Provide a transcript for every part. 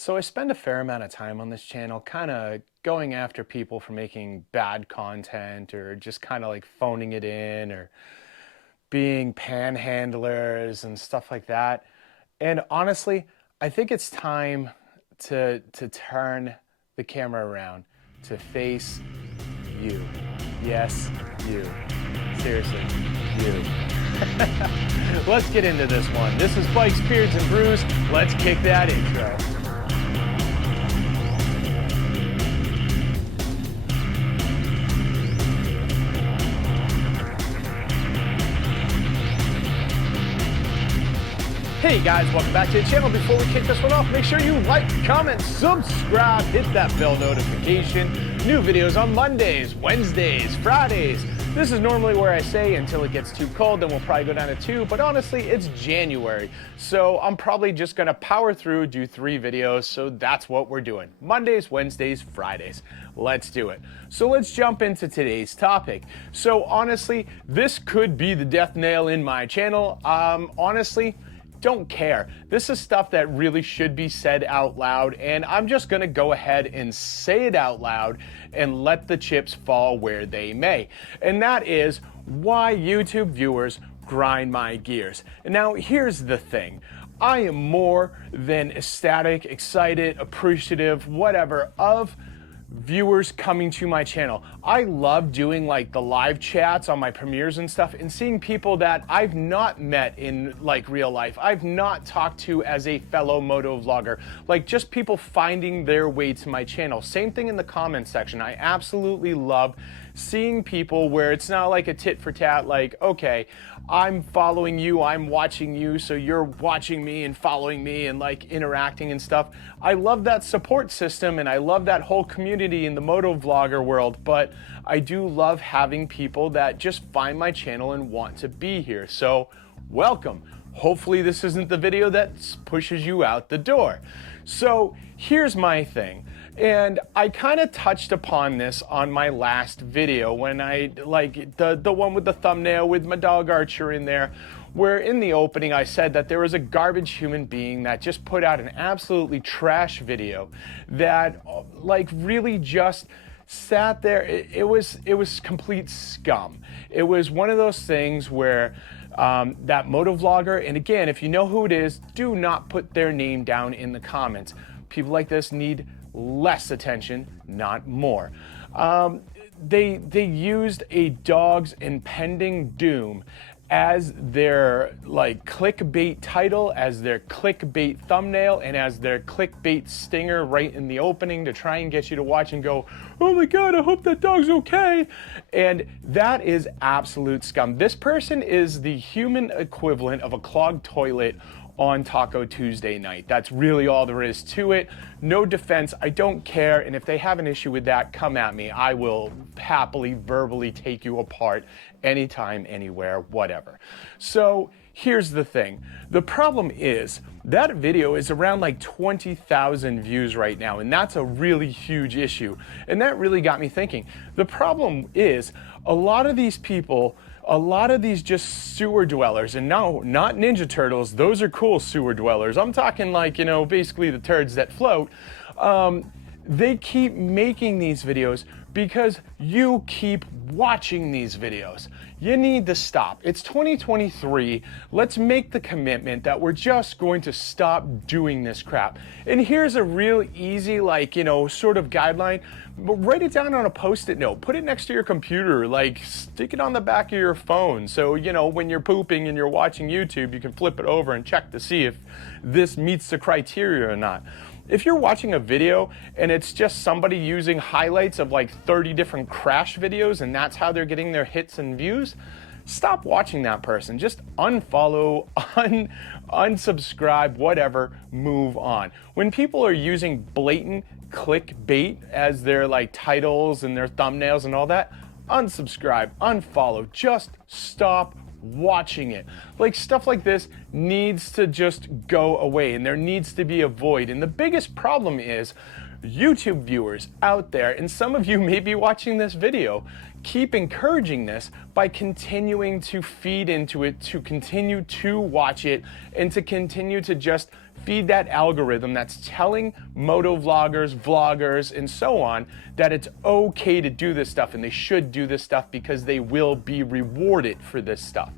So I spend a fair amount of time on this channel kind of going after people for making bad content or just kind of like phoning it in or being panhandlers and stuff like that. And honestly, I think it's time to turn the camera around to face you. Yes, you. Seriously, you. Let's get into this one. This is Bikes, Beards, and Brews. Let's kick that intro. Hey guys, welcome back to the channel. Before we kick this one off, make sure you like, comment, subscribe, hit that bell notification. New videos on Mondays, Wednesdays, Fridays. This is normally where I say until it gets too cold, then we'll probably go down to 2, but honestly, it's January. So I'm probably just gonna power through, do 3 videos, so that's what we're doing. Mondays, Wednesdays, Fridays. Let's do it. So let's jump into today's topic. So honestly, this could be the death nail in my channel. Honestly, don't care. This is stuff that really should be said out loud, and I'm just gonna go ahead and say it out loud and let the chips fall where they may. And that is why YouTube viewers grind my gears. And now here's the thing. I am more than ecstatic, excited, appreciative, whatever, of viewers coming to my channel. I love doing like the live chats on my premieres and stuff and seeing people that I've not met in like real life. I've not talked to as a fellow moto vlogger. Like just people finding their way to my channel. Same thing in the comments section. I absolutely love seeing people where it's not like a tit for tat, like, okay, I'm following you, I'm watching you, so you're watching me and following me and like interacting and stuff. I love that support system and I love that whole community in the moto vlogger world, but I do love having people that just find my channel and want to be here. So welcome. Hopefully this isn't the video that pushes you out the door. So here's my thing. And I kind of touched upon this on my last video when I, like the one with the thumbnail with my dog Archer in there, where in the opening I said that there was a garbage human being that just put out an absolutely trash video that like really just sat there. It was complete scum. It was one of those things where that moto vlogger, and again, if you know who it is, do not put their name down in the comments. People like this need less attention, not more. They used a dog's impending doom as their like clickbait title, as their clickbait thumbnail, and as their clickbait stinger right in the opening to try and get you to watch and go, oh my God, I hope that dog's okay. And that is absolute scum. This person is the human equivalent of a clogged toilet on Taco Tuesday night. That's really all there is to it. No defense, I don't care, and if they have an issue with that, come at me. I will happily verbally take you apart anytime, anywhere, whatever. So here's the thing. The problem is that video is around like 20,000 views right now, and that's a really huge issue. And that really got me thinking. The problem is a lot of these people, a lot of these just sewer dwellers, and no, not Ninja Turtles, those are cool sewer dwellers. I'm talking like, you know, basically the turds that float. They keep making these videos because you keep watching these videos. You need to stop. It's 2023. Let's make the commitment that we're just going to stop doing this crap. And here's a real easy, like, you know, sort of guideline. But write it down on a Post-it note. Put it next to your computer. Like, stick it on the back of your phone. So, you know, when you're pooping and you're watching YouTube, you can flip it over and check to see if this meets the criteria or not. If you're watching a video and it's just somebody using highlights of like 30 different crash videos and that's how they're getting their hits and views, stop watching that person. Just unfollow, unsubscribe, whatever, move on. When people are using blatant clickbait as their like titles and their thumbnails and all that, unsubscribe, unfollow, just stop watching it. Like stuff like this needs to just go away and there needs to be a void. And the biggest problem is YouTube viewers out there, and some of you may be watching this video, keep encouraging this by continuing to feed into it, to continue to watch it, and to continue to just feed that algorithm that's telling moto vloggers, vloggers, and so on that it's okay to do this stuff and they should do this stuff because they will be rewarded for this stuff.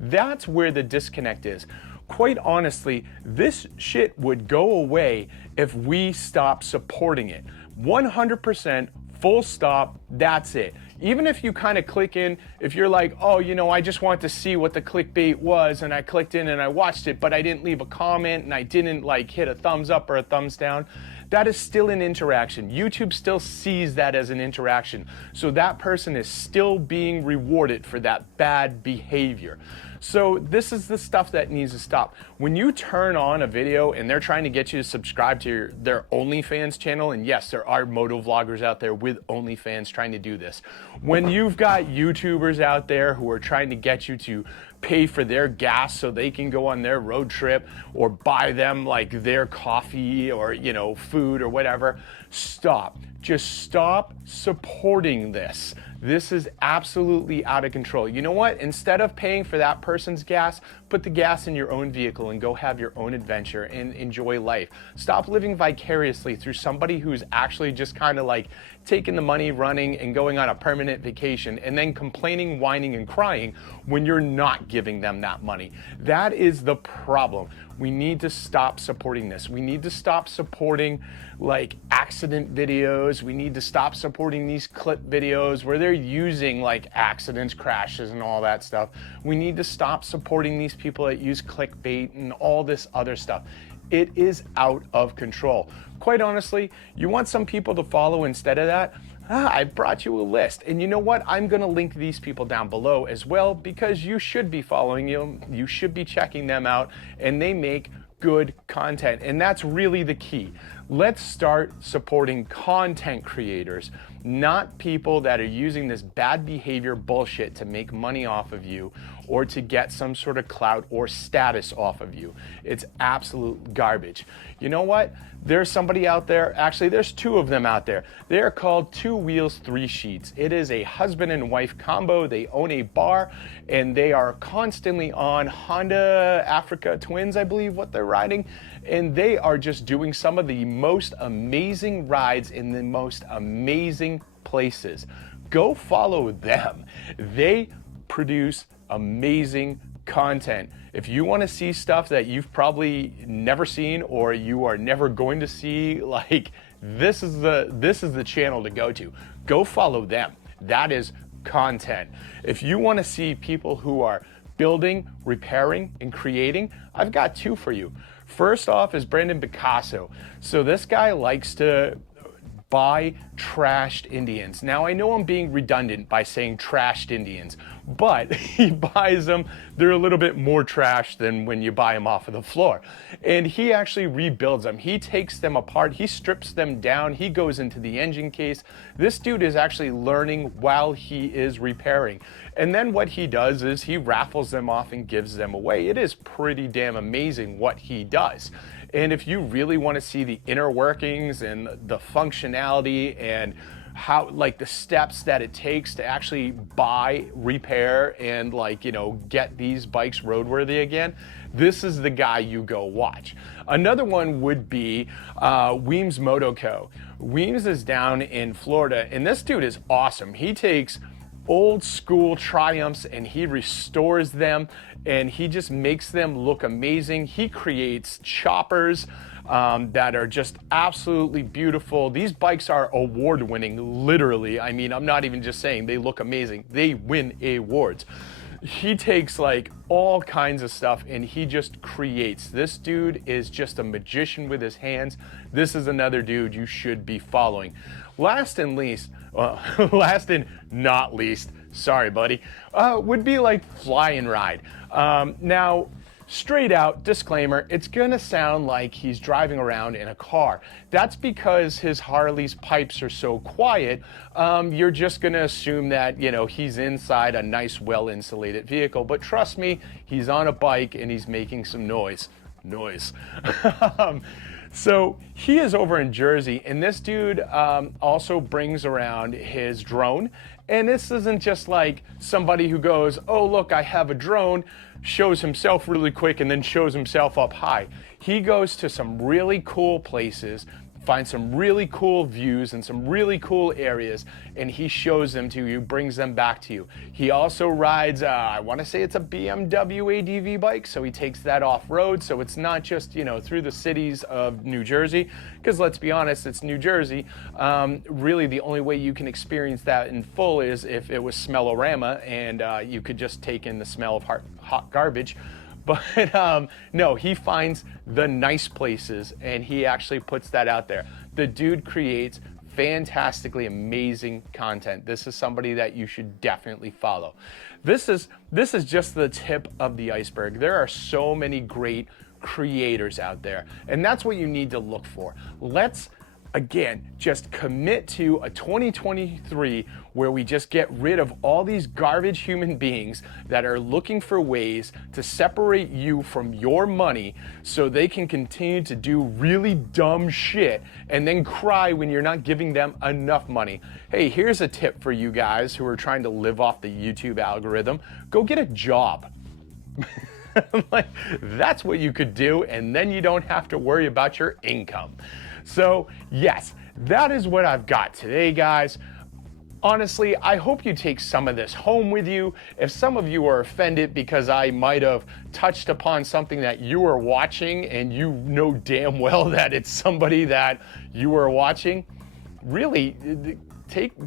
That's where the disconnect is. Quite honestly, this shit would go away if we stop supporting it. 100%, full stop, that's it. Even if you kind of click in, if you're like, oh, you know, I just want to see what the clickbait was and I clicked in and I watched it, but I didn't leave a comment and I didn't like hit a thumbs up or a thumbs down, that is still an interaction. YouTube still sees that as an interaction. So that person is still being rewarded for that bad behavior. So this is the stuff that needs to stop. When you turn on a video and they're trying to get you to subscribe to their OnlyFans channel, and yes, there are moto vloggers out there with OnlyFans trying to do this. When you've got YouTubers out there who are trying to get you to pay for their gas so they can go on their road trip or buy them like their coffee or, you know, food or whatever, stop. Just stop supporting this. This is absolutely out of control. You know what? Instead of paying for that person's gas, put the gas in your own vehicle and go have your own adventure and enjoy life. Stop living vicariously through somebody who's actually just kind of like taking the money, running, and going on a permanent vacation, and then complaining, whining, and crying when you're not giving them that money. That is the problem. We need to stop supporting this. We need to stop supporting like accident videos. We need to stop supporting these clip videos where they're using like accidents, crashes, and all that stuff. We need to stop supporting these people that use clickbait and all this other stuff. It is out of control. Quite honestly, you want some people to follow instead of that? I brought you a list. And you know what? I'm going to link these people down below as well because you should be following them. You should be checking them out, and they make good content. And that's really the key. Let's start supporting content creators, not people that are using this bad behavior bullshit to make money off of you or to get some sort of clout or status off of you. It's absolute garbage. You know what? There's somebody out there, actually there's two of them out there. They're called 2 Wheels 3 Sheets. It is a husband and wife combo. They own a bar and they are constantly on Honda Africa Twins, I believe what they're riding. And they are just doing some of the most amazing rides in the most amazing places. Go follow them. They produce amazing content. If you want to see stuff that you've probably never seen or you are never going to see, like this is the channel to go to. Go follow them. That is content. If you want to see people who are building, repairing, and creating, I've got two for you. First off is Brandon Picasso. So this guy likes to buy trashed Indians. Now I know I'm being redundant by saying trashed Indians, but he buys them, they're a little bit more trash than when you buy them off of the floor. And he actually rebuilds them. He takes them apart, he strips them down, he goes into the engine case. This dude is actually learning while he is repairing. And then what he does is he raffles them off and gives them away. It is pretty damn amazing what he does. And if you really want to see the inner workings and the functionality and how, like the steps that it takes to actually buy, repair, and like, you know, get these bikes roadworthy again, this is the guy you go watch. Another one would be Weems Moto Co. Weems is down in Florida, and this dude is awesome. He takes old school Triumphs and he restores them and he just makes them look amazing. He creates choppers that are just absolutely beautiful. These bikes are award winning, literally. I mean, I'm not even just saying they look amazing. They win awards. He takes like all kinds of stuff and he just creates. This dude is just a magician with his hands. This is another dude you should be following. Last and not least, sorry buddy, would be like Fly and Ride. Now, straight out disclaimer, it's gonna sound like he's driving around in a car. That's because his Harley's pipes are so quiet, you're just gonna assume that, you know, he's inside a nice, well-insulated vehicle. But trust me, he's on a bike and he's making some noise. So he is over in Jersey, and this dude also brings around his drone. And this isn't just like somebody who goes, oh, look, I have a drone, shows himself really quick, and then shows himself up high. He goes to some really cool places, finds some really cool views and some really cool areas, and he shows them to you, brings them back to you. He also rides, I want to say it's a BMW ADV bike, so he takes that off-road, so it's not just, you know, through the cities of New Jersey, because let's be honest, it's New Jersey. Really the only way you can experience that in full is if it was smell-o-rama, and you could just take in the smell of hot garbage. But no, he finds the nice places and he actually puts that out there. The dude creates fantastically amazing content. This is somebody that you should definitely follow. This is just the tip of the iceberg. There are so many great creators out there, and that's what you need to look for. Let's again just commit to a 2023 where we just get rid of all these garbage human beings that are looking for ways to separate you from your money so they can continue to do really dumb shit and then cry when you're not giving them enough money. Hey, here's a tip for you guys who are trying to live off the YouTube algorithm. Go get a job. Like, that's what you could do, and then you don't have to worry about your income. So yes, that is what I've got today, guys. Honestly, I hope you take some of this home with you. If some of you are offended because I might have touched upon something that you are watching and you know damn well that it's somebody that you are watching, really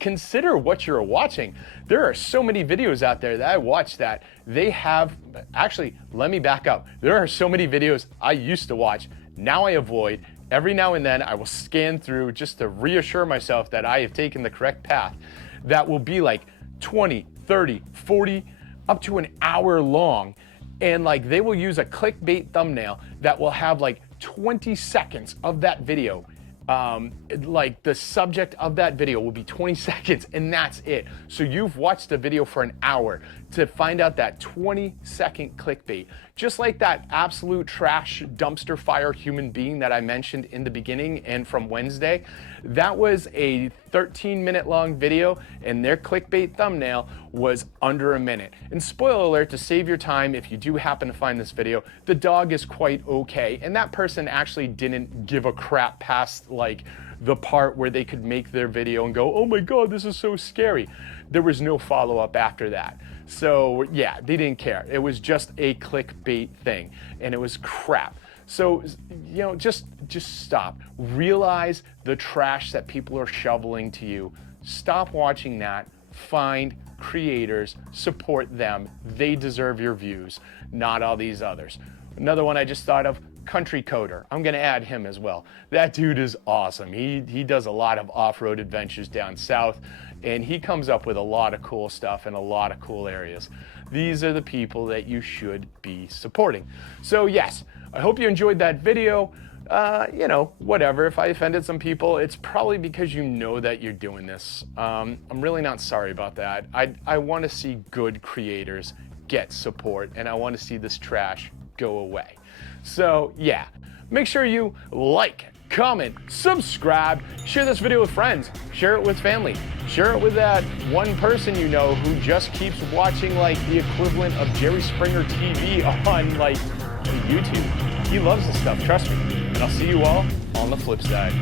consider what you're watching. There are so many videos out there that I watch that they have, actually, let me back up. There are so many videos I used to watch, now I avoid. Every now and then I will scan through just to reassure myself that I have taken the correct path. That will be like 20, 30, 40, up to an hour long. And like they will use a clickbait thumbnail that will have like 20 seconds of that video. Like the subject of that video will be 20 seconds and that's it. So you've watched the video for an hour to find out that 20-second clickbait. Just like that absolute trash dumpster fire human being that I mentioned in the beginning and from Wednesday. That was a 13-minute long video and their clickbait thumbnail was under a minute. And spoiler alert, to save your time, if you do happen to find this video, the dog is quite okay. And that person actually didn't give a crap past like the part where they could make their video and go, oh my God, this is so scary. There was no follow-up after that. So yeah, they didn't care. It was just a clickbait thing and it was crap. So, you know, just stop. Realize the trash that people are shoveling to you. Stop watching that. Find creators, support them. They deserve your views, not all these others. Another one I just thought of, Country Coder. I'm gonna add him as well. That dude is awesome. He does a lot of off-road adventures down south, and he comes up with a lot of cool stuff in a lot of cool areas. These are the people that you should be supporting. So yes, I hope you enjoyed that video. You know, whatever, if I offended some people, it's probably because you know that you're doing this. I'm really not sorry about that. I want to see good creators get support, and I want to see this trash go away. So yeah, make sure you like, comment, subscribe, share this video with friends, share it with family, share it with that one person you know who just keeps watching like the equivalent of Jerry Springer TV on like YouTube. He loves this stuff, trust me. And I'll see you all on the flip side.